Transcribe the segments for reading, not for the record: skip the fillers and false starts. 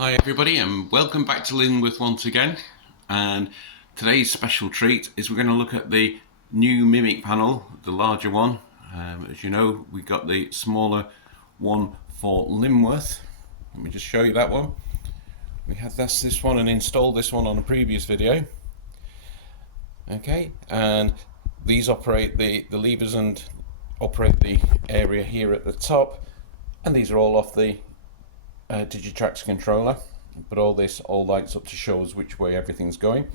Hi everybody and welcome back to Lyneworth once again, and today's special treat is we're going to look at the new mimic panel, the larger one. As you know, we got the smaller one for Lyneworth. Let me just show you that one. We had this one and installed this one on a previous video. Okay, and these operate the levers and operate the area here at the top, and these are all off the Digitrax controller, but all lights up to show us which way everything's going.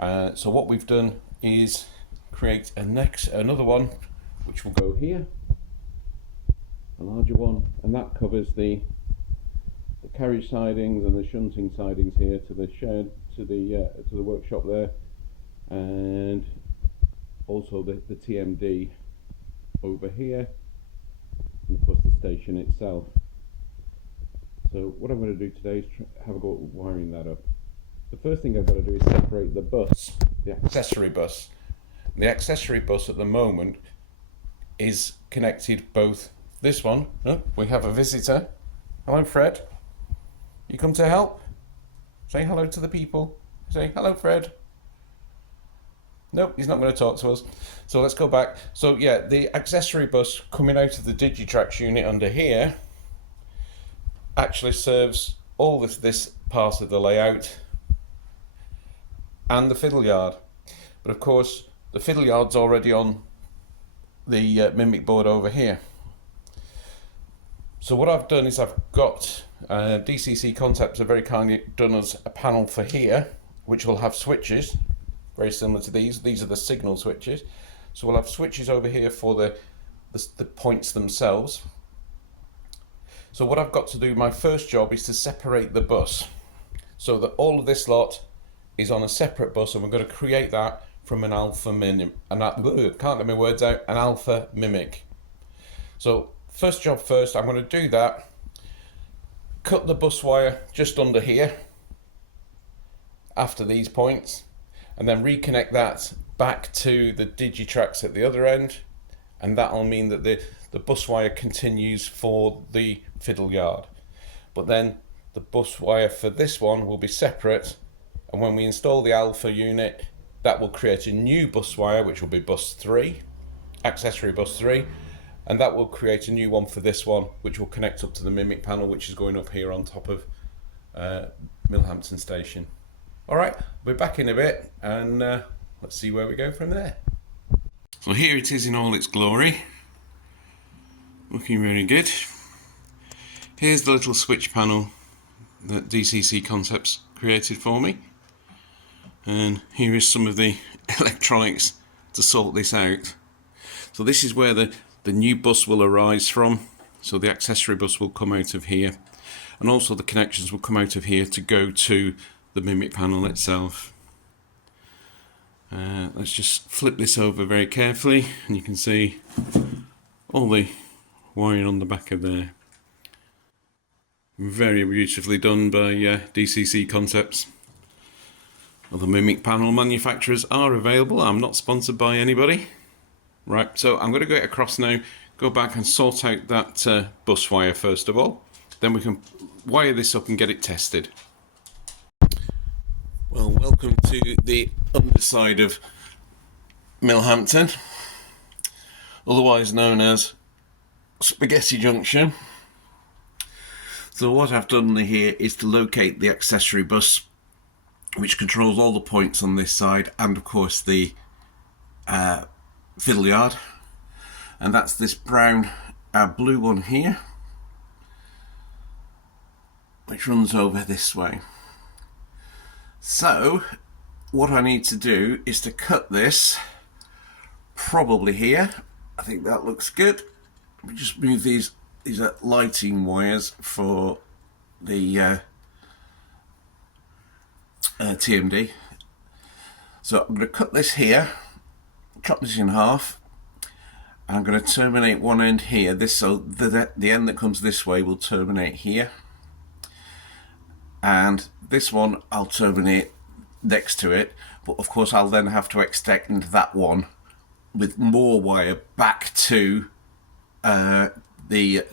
So what we've done is create another one which will go here, a larger one, and that covers the carriage sidings and the shunting sidings here to the shed, to the workshop there, and also the TMD over here, and of course the station itself. So what I'm going to do today is have a go at wiring that up. The first thing I've got to do is separate the bus, the accessory bus. The accessory bus at the moment is connected both this one. Oh, we have a visitor. Hello, Fred. You come to help? Say hello to the people. Say hello, Fred. Nope, he's not going to talk to us. So let's go back. So yeah, the accessory bus coming out of the Digitrax unit under here actually serves all this part of the layout and the fiddle yard. But of course the fiddle yard's already on the mimic board over here. So what I've done is I've got DCC Concepts have very kindly done us a panel for here which will have switches very similar to these. These are the signal switches. So we'll have switches over here for the points themselves. So what I've got to do, my first job, is to separate the bus so that all of this lot is on a separate bus, and we're going to create that from an alpha mimic. And can't get my words out, an alpha mimic. So first job first, I'm going to do that. Cut the bus wire just under here after these points, and then reconnect that back to the Digitrax at the other end, and that'll mean that the bus wire continues for the fiddle yard. But then the bus wire for this one will be separate, and when we install the alpha unit, that will create a new bus wire which will be bus 3, accessory bus 3, and that will create a new one for this one which will connect up to the mimic panel which is going up here on top of Millhampton Station. Alright, we'll be back in a bit and let's see where we go from there. So here it is in all its glory. Looking really good. Here's the little switch panel that DCC Concepts created for me. And here is some of the electronics to sort this out. So this is where the new bus will arise from. So the accessory bus will come out of here. And also the connections will come out of here to go to the mimic panel itself. Let's just flip this over very carefully, and you can see all the wiring on the back of there. Very beautifully done by DCC Concepts. Other mimic panel manufacturers are available. I'm not sponsored by anybody. Right, so I'm going to go across now, go back and sort out that bus wire first of all. Then we can wire this up and get it tested. Well, welcome to the underside of Millhampton, otherwise known as Spaghetti Junction. So what I've done here is to locate the accessory bus which controls all the points on this side, and of course the fiddle yard, and that's this brown blue one here which runs over this way. So what I need to do is to cut this probably here. I think that looks good. We just move these are lighting wires for the TMD. So I'm going to cut this here, chop this in half, and I'm going to terminate one end here. So the end that comes this way will terminate here, and this one I'll terminate next to it, but of course I'll then have to extend that one with more wire back to the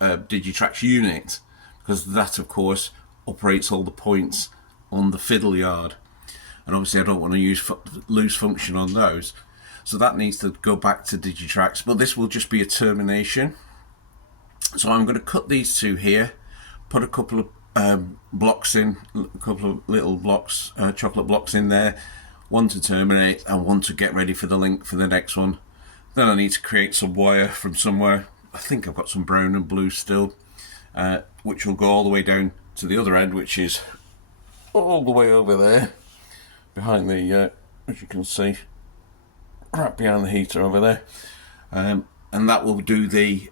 Digitrax unit, because that of course operates all the points on the fiddle yard, and obviously I don't want to lose function on those, so that needs to go back to Digitrax, but this will just be a termination. So I'm going to cut these two here, put a couple of blocks in, a couple of little blocks, chocolate blocks in there, one to terminate and one to get ready for the link for the next one. Then I need to create some wire from somewhere. I think I've got some brown and blue still, which will go all the way down to the other end, which is all the way over there behind the, as you can see, right behind the heater over there, and that will do the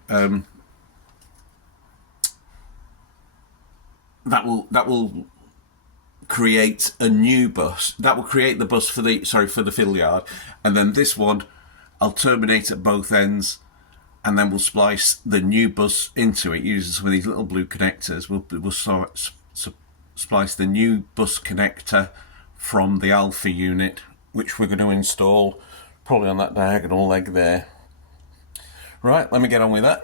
that will create a new bus. That will create the bus for the fiddle yard, and then this one I'll terminate at both ends, and then we'll splice the new bus into it using some of these little blue connectors. We'll splice the new bus connector from the alpha unit, which we're going to install probably on that diagonal leg there. Right, let me get on with that.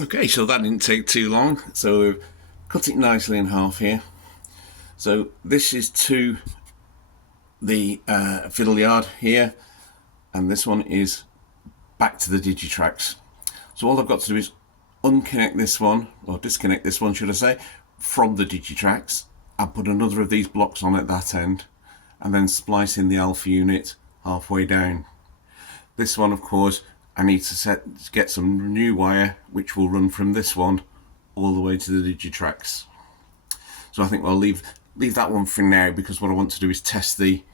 Okay, so that didn't take too long. So we've cut it nicely in half here. So this is to the fiddle yard here, and this one is back to the Digitrax. So all I've got to do is unconnect this one, or disconnect this one should I say, from the Digitrax, and put another of these blocks on at that end, and then splice in the alpha unit halfway down. This one, of course, I need to get some new wire which will run from this one all the way to the Digitrax. So I think I'll leave that one for now, because what I want to do is test the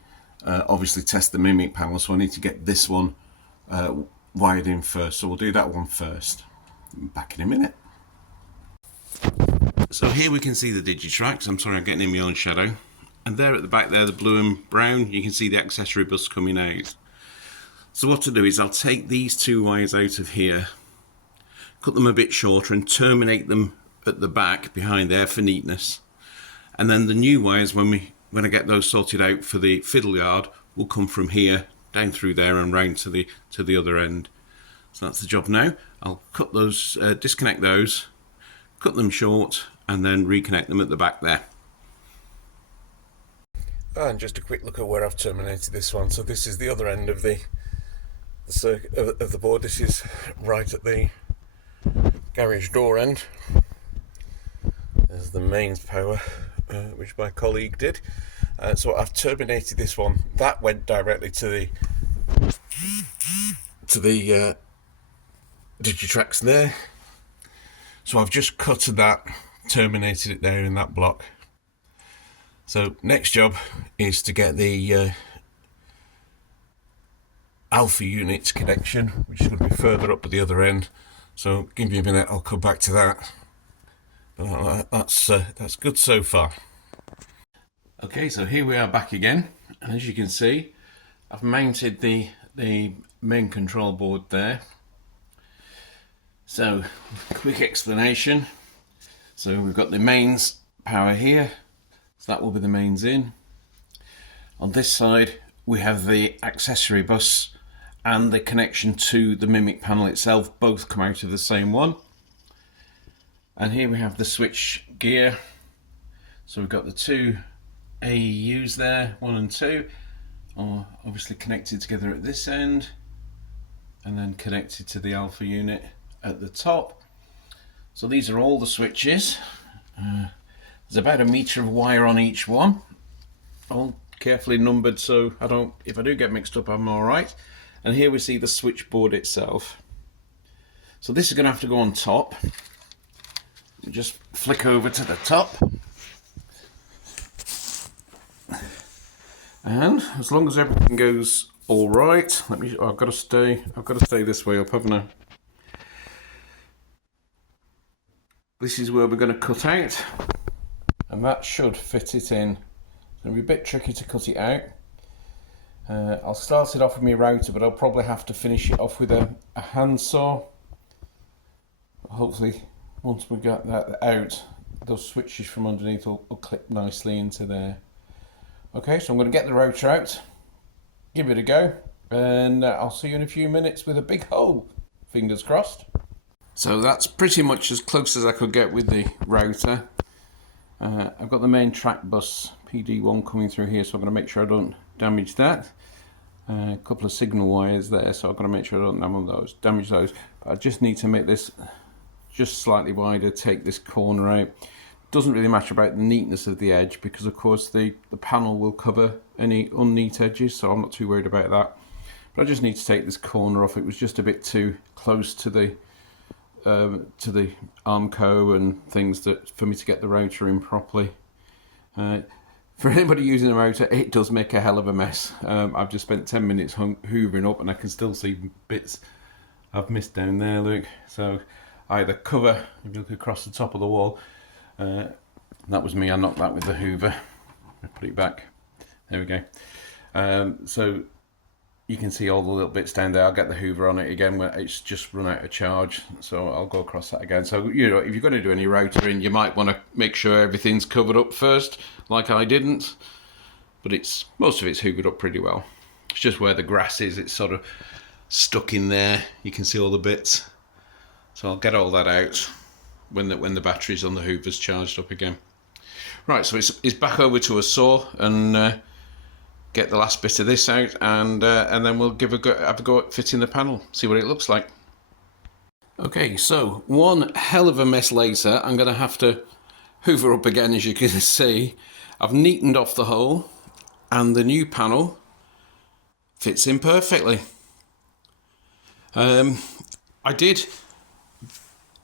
obviously test the mimic panel, so I need to get this one wired in first. So we'll do that one first. Back in a minute. So here we can see the Digitrax. I'm sorry, I'm getting in my own shadow. And there at the back there, the blue and brown, you can see the accessory bus coming out. So what to do is I'll take these two wires out of here, cut them a bit shorter and terminate them at the back behind there for neatness. And then the new wires, when I get those sorted out for the fiddle yard, will come from here down through there and round to the other end. So that's the job now. I'll cut those, disconnect those, cut them short, and then reconnect them at the back there. And just a quick look at where I've terminated this one. So this is the other end of the board. This is right at the garage door end. There's the mains power, which my colleague did. So I've terminated this one. That went directly to the Digitrax there. So I've just cut that, terminated it there in that block. So next job is to get the alpha unit connection, which is going to be further up at the other end. So give me a minute, I'll come back to that. But that's good so far. Okay, so here we are back again, and as you can see, I've mounted the main control board there. So, quick explanation. So we've got the mains power here, so that will be the mains in. On this side we have the accessory bus and the connection to the mimic panel itself, both come out of the same one. And here we have the switch gear. So we've got the two AEUs there, 1 and 2, are obviously connected together at this end, and then connected to the alpha unit at the top. So these are all the switches. There's about 1 meter of wire on each one, all carefully numbered, so if I do get mixed up, I'm all right. And here we see the switchboard itself. So this is going to have to go on top. Just flick over to the top. And as long as everything goes all right, I've got to stay this way up, haven't I? This is where we're going to cut out, and that should fit it in. It's going to be a bit tricky to cut it out. I'll start it off with my router, but I'll probably have to finish it off with a handsaw. Hopefully, once we got that out, those switches from underneath will clip nicely into there. Okay, so I'm going to get the router out, give it a go, and I'll see you in a few minutes with a big hole. Fingers crossed. So that's pretty much as close as I could get with the router. I've got the main track bus PD1 coming through here, so I'm going to make sure I don't damage that. A couple of signal wires there, so I've got to make sure I don't damage those. But I just need to make this just slightly wider, take this corner out. Doesn't really matter about the neatness of the edge, because of course the panel will cover any unneat edges, so I'm not too worried about that. But I just need to take this corner off. It was just a bit too close to the armco and things that for me to get the router in properly. For anybody using a router, it does make a hell of a mess. I've just spent 10 minutes hoovering up, and I can still see bits I've missed down there, look. So I either cover, if you look across the top of the wall, that was me, I knocked that with the hoover. I put it back, there we go. So you can see all the little bits down there. I'll get the hoover on it again when it's just run out of charge, so I'll go across that again. So, you know, if you're going to do any routering, you might want to make sure everything's covered up first, like I didn't. But most of it's hoovered up pretty well. It's just where the grass is, it's sort of stuck in there. You can see all the bits. So I'll get all that out when the batteries on the hoover's charged up again. Right, so it's back over to a saw and get the last bit of this out, and then we'll have a go at fitting the panel, see what it looks like. Okay, so one hell of a mess later, I'm going to have to hoover up again, as you can see. I've neatened off the hole, and the new panel fits in perfectly. I did,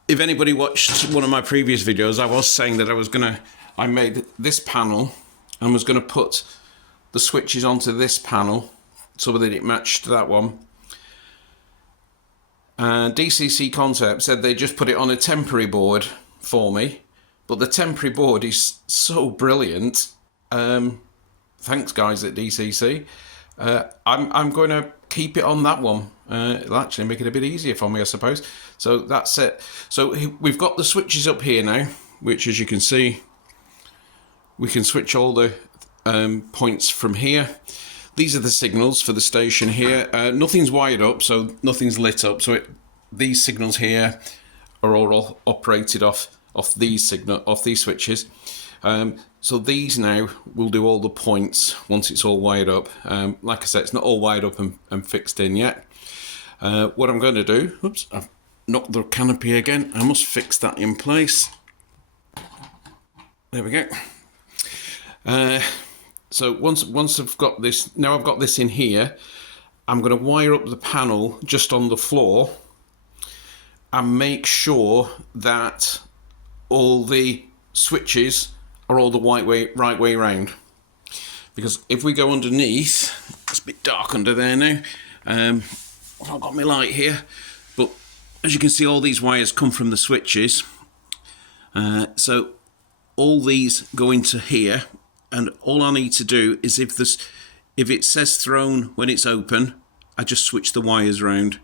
if anybody watched one of my previous videos, I was saying that I made this panel and was going to put the switches onto this panel so that it matched that one. DCC Concepts said they just put it on a temporary board for me, but the temporary board is so brilliant. Thanks guys at DCC. I'm going to keep it on that one. It'll actually make it a bit easier for me, I suppose. So that's it. So we've got the switches up here now, which, as you can see, we can switch all the points from here. These are the signals for the station here. Nothing's wired up, so nothing's lit up. So these signals here are all operated off these switches. So these now will do all the points once it's all wired up. Like I said, it's not all wired up and fixed in yet. What I'm going to do, oops, I've knocked the canopy again. I must fix that in place. There we go. So once I've got this, now I've got this in here, I'm going to wire up the panel just on the floor and make sure that all the switches are all the right way round. Because if we go underneath, it's a bit dark under there now. I've not got my light here, but as you can see, all these wires come from the switches. So all these go into here. And all I need to do is if it says thrown when it's open, I just switch the wires round.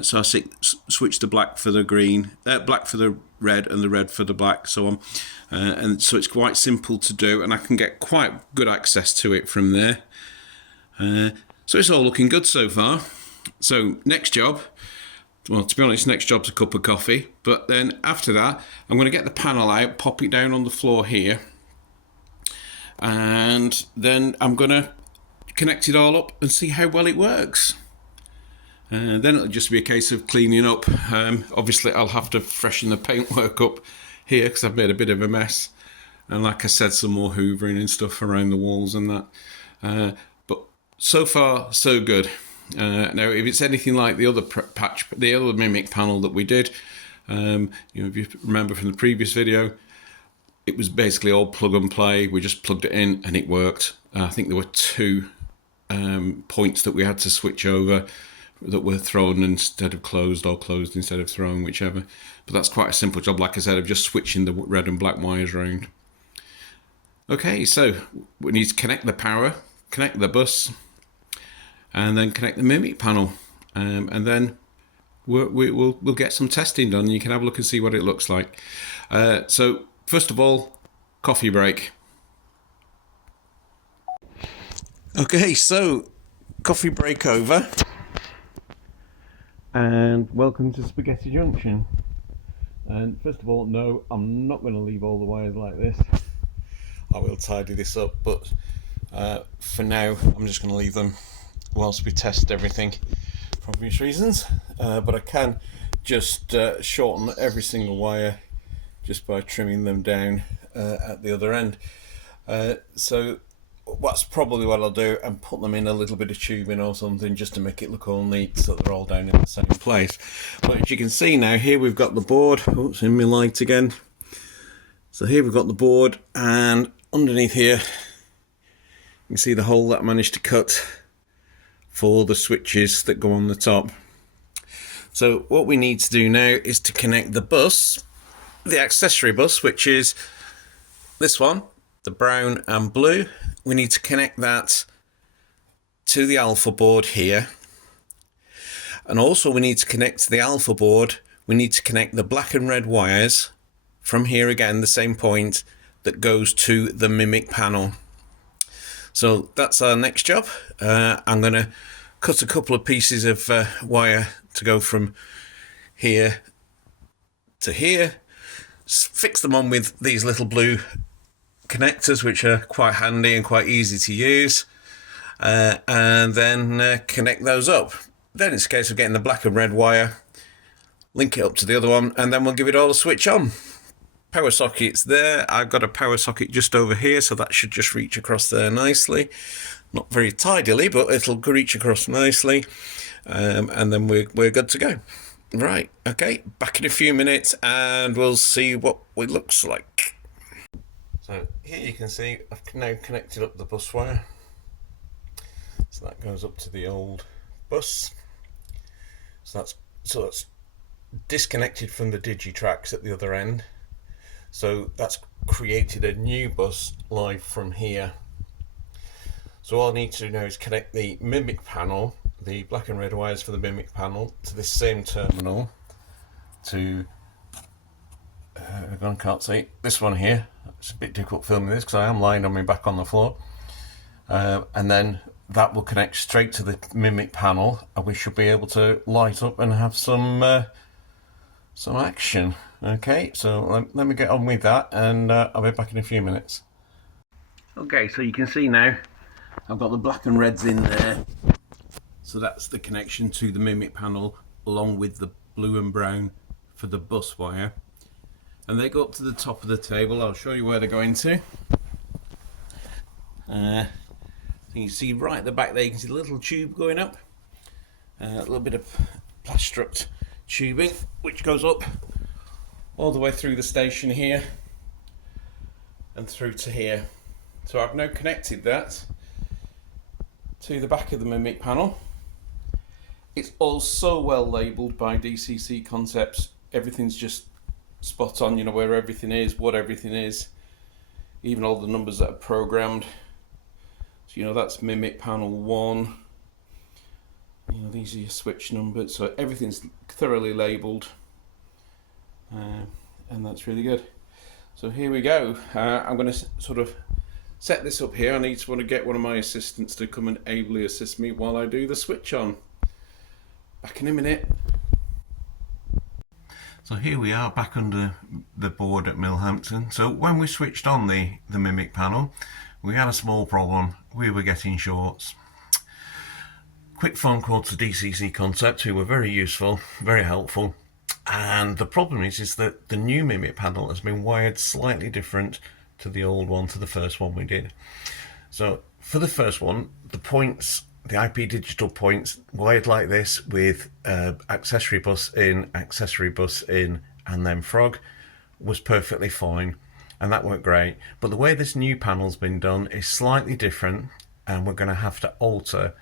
So I switch the black for the green, black for the red, and the red for the black, so on. And so it's quite simple to do, and I can get quite good access to it from there. So it's all looking good so far. So next job, well, to be honest, next job's a cup of coffee. But then after that, I'm going to get the panel out, pop it down on the floor here. And then I'm going to connect it all up and see how well it works. Then it'll just be a case of cleaning up. Obviously, I'll have to freshen the paintwork up here because I've made a bit of a mess. And like I said, some more hoovering and stuff around the walls and that. But so far, so good. Now, if it's anything like the other the other mimic panel that we did, if you remember from the previous video, it was basically all plug and play. We just plugged it in and it worked. I think there were 2 points that we had to switch over that were thrown instead of closed, or closed instead of thrown, whichever. But that's quite a simple job, like I said, of just switching the red and black wires around. Okay, so we need to connect the power, connect the bus, and then connect the mimic panel. And then we'll get some testing done. You can have a look and see what it looks like. So first of all, coffee break. Okay, so coffee break over. And welcome to Spaghetti Junction. And first of all, no, I'm not going to leave all the wires like this. I will tidy this up, but for now I'm just going to leave them whilst we test everything for obvious reasons. But I can just shorten every single wire just by trimming them down at the other end. So that's probably what I'll do, and put them in a little bit of tubing or something just to make it look all neat so they're all down in the same place. But as you can see now, here we've got the board. Oh, it's in my light again. So here we've got the board, and underneath here you can see the hole that I managed to cut for the switches that go on the top. So what we need to do now is to connect the bus, the accessory bus, which is this one, the brown and blue. We need to connect that to the alpha board here, and also we need to connect to the alpha board, we need to connect the black and red wires from here again, the same point that goes to the mimic panel. So that's our next job. I'm going to cut a couple of pieces of wire to go from here to here, fix them on with these little blue connectors, which are quite handy and quite easy to use, and then connect those up. Then it's a case of getting the black and red wire, link it up to the other one, and then we'll give it all a switch on. Power socket's there. I've got a power socket just over here, so that should just reach across there nicely. Not very tidily, but it'll reach across nicely, and then we're good to go. Right, okay, back in a few minutes and we'll see what it looks like. So here you can see I've now connected up the bus wire. So that goes up to the old bus. So that's disconnected from the digitracks at the other end. So that's created a new bus live from here. So all I need to do now is connect the mimic panel, the black and red wires for the mimic panel, to this same terminal, to I can't see this one here. It's a bit difficult filming this because I am lying on my back on the floor, and then that will connect straight to the mimic panel, and we should be able to light up and have some action. Okay, so let me get on with that, and I'll be back in a few minutes. Okay, so you can see now I've got the black and reds in there, so that's the connection to the mimic panel along with the blue and brown for the bus wire. And they go up to the top of the table. I'll show you where they're going to. You can see right at the back there, you can see the little tube going up. A little bit of plastruct tubing which goes up all the way through the station here and through to here. So I've now connected that to the back of the mimic panel. It's all so well labelled by DCC Concepts. Everything's just spot on, you know, where everything is, what everything is, even all the numbers that are programmed. So, you know, that's mimic panel 1. You know, these are your switch numbers, so everything's thoroughly labelled, and that's really good. So here we go. I'm going to sort of set this up here. I need to get one of my assistants to come and ably assist me while I do the switch on. Back in a minute. So here we are back under the board at Millhampton. So when we switched on the mimic panel, we had a small problem. We were getting shorts. Quick phone call to DCC Concepts, who were very useful, very helpful. And the problem is that the new mimic panel has been wired slightly different to the old one, to the first one we did. So for the first one, the points, the IP digital points, wired like this with accessory bus in, and then frog, was perfectly fine, and that worked great. But the way this new panel's been done is slightly different, and we're going to have to alter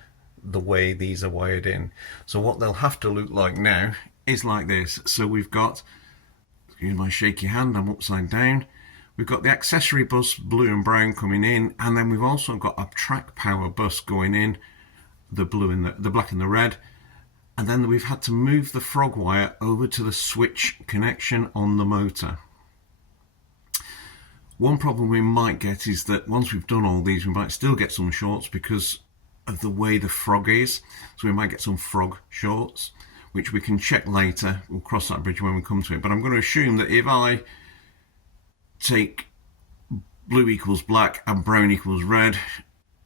the way these are wired in. So what they'll have to look like now is like this. So we've got, excuse my shaky hand, I'm upside down. We've got the accessory bus blue and brown coming in, and then we've also got a track power bus going in, the blue and the black and the red, and then we've had to move the frog wire over to the switch connection on the motor. One problem we might get is that once we've done all these, we might still get some shorts because of the way the frog is, so we might get some frog shorts. which we can check later. We'll cross that bridge when we come to it. But I'm going to assume that if I take blue equals black and brown equals red,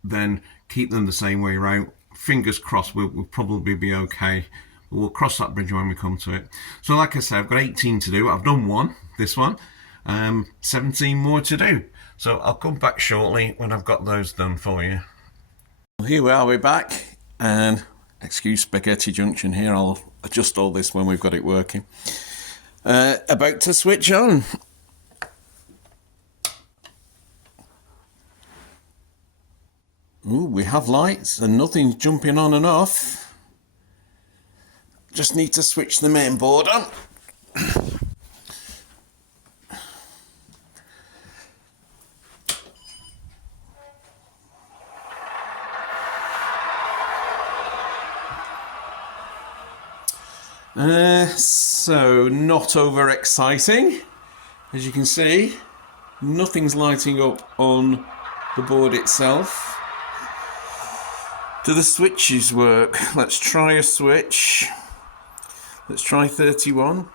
then keep them the same way around. Fingers crossed, we'll probably be okay. But we'll cross that bridge when we come to it. So like I said, I've got 18 to do. I've done one, this one. 17 more to do. So I'll come back shortly when I've got those done for you. Here we are, we're back. And excuse spaghetti junction here. I'll adjust all this when we've got it working. About to switch on. Ooh, we have lights and nothing's jumping on and off. Just need to switch the main board on. So not over exciting. As you can see, nothing's lighting up on the board itself. Do the switches work? Let's try a switch. Let's try 31.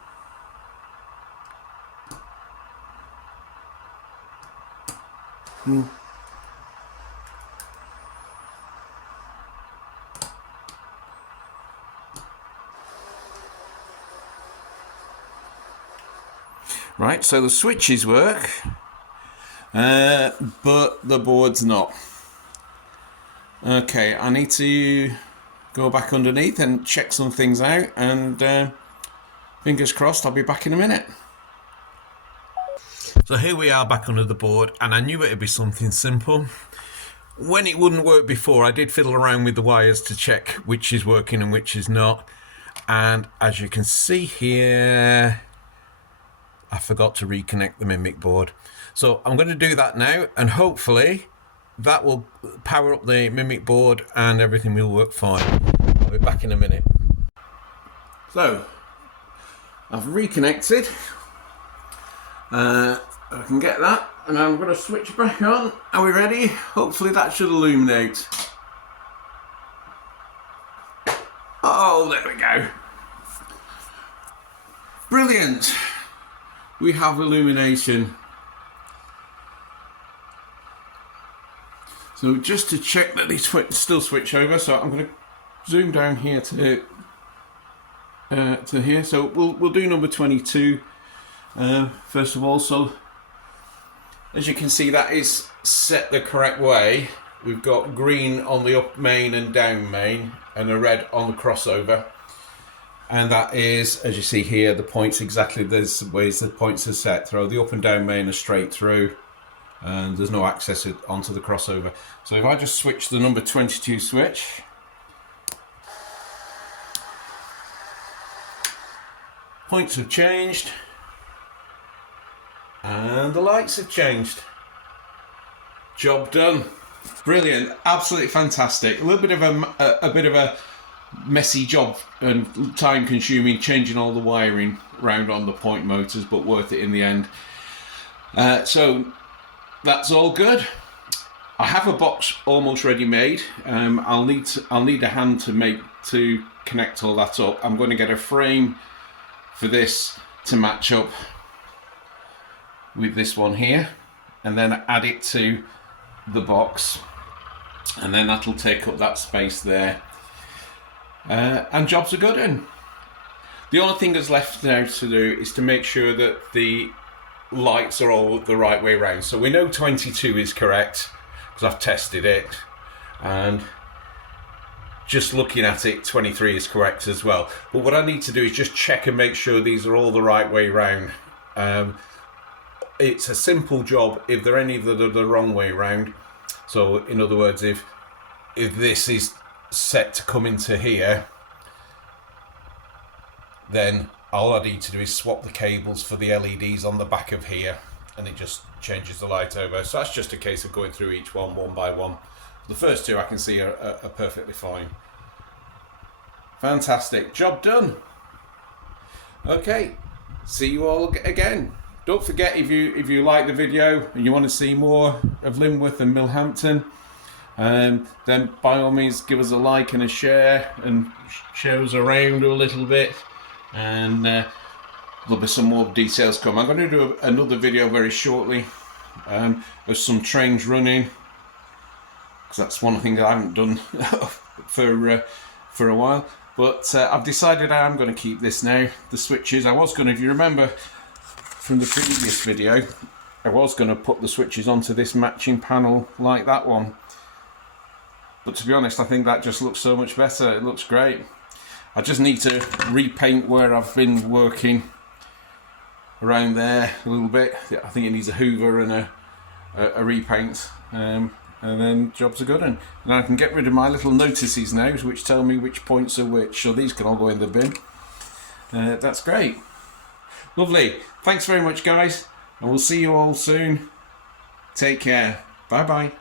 Right, so the switches work, but the board's not. Okay, I need to go back underneath and check some things out, and fingers crossed I'll be back in a minute. So here we are back under the board, and I knew it'd be something simple. When it wouldn't work before, I did fiddle around with the wires to check which is working and which is not. And as you can see here, I forgot to reconnect the Mimic board. So I'm going to do that now, and hopefully that will power up the Mimic board and everything will work fine. I'll be back in a minute. So I've reconnected. I can get that, and I'm going to switch back on. Are we ready? Hopefully that should illuminate. Oh, there we go. Brilliant. We have illumination. So just to check that they still switch over, so I'm going to zoom down here to here. So we'll do number 22 first of all. So as you can see, that is set the correct way. We've got green on the up main and down main, and a red on the crossover. And that is, as you see here, the points exactly the ways the points are set through. The up and down main are straight through, and there's no access onto the crossover. So if I just switch the number 22 switch, points have changed, and the lights have changed. Job done. Brilliant, absolutely fantastic. A little bit of a messy job and time consuming, changing all the wiring around on the point motors, but worth it in the end. So that's all good. I have a box almost ready made. I'll need a hand to connect all that up. I'm going to get a frame for this to match up with this one here, and then add it to the box, and then that'll take up that space there. And jobs are good. And the only thing that's left now to do is to make sure that the lights are all the right way around. So we know 22 is correct because I've tested it, and just looking at it, 23 is correct as well. But what I need to do is just check and make sure these are all the right way around. It's a simple job if there are any that are the wrong way around. So in other words, if this is set to come into here, then all I need to do is swap the cables for the LEDs on the back of here, and it just changes the light over. So that's just a case of going through each one by one. The first two I can see are perfectly fine. Fantastic, job done. Okay, see you all again. Don't forget, if you like the video and you want to see more of Lyneworth and Millhampton, then by all means give us a like and a share, and share us around a little bit, and there'll be some more details come. I'm going to do another video very shortly of some trains running, because that's one thing that I haven't done for a while. But I've decided I am going to keep this now. The switches, I was going to, if you remember from the previous video, I was going to put the switches onto this matching panel like that one. But to be honest, I think that just looks so much better. It looks great. I just need to repaint where I've been working around there a little bit. I think it needs a hoover and a repaint, and then jobs are good. And I can get rid of my little notices now, which tell me which points are which, so these can all go in the bin. That's great. Lovely. Thanks very much, guys, and we'll see you all soon. Take care. Bye bye.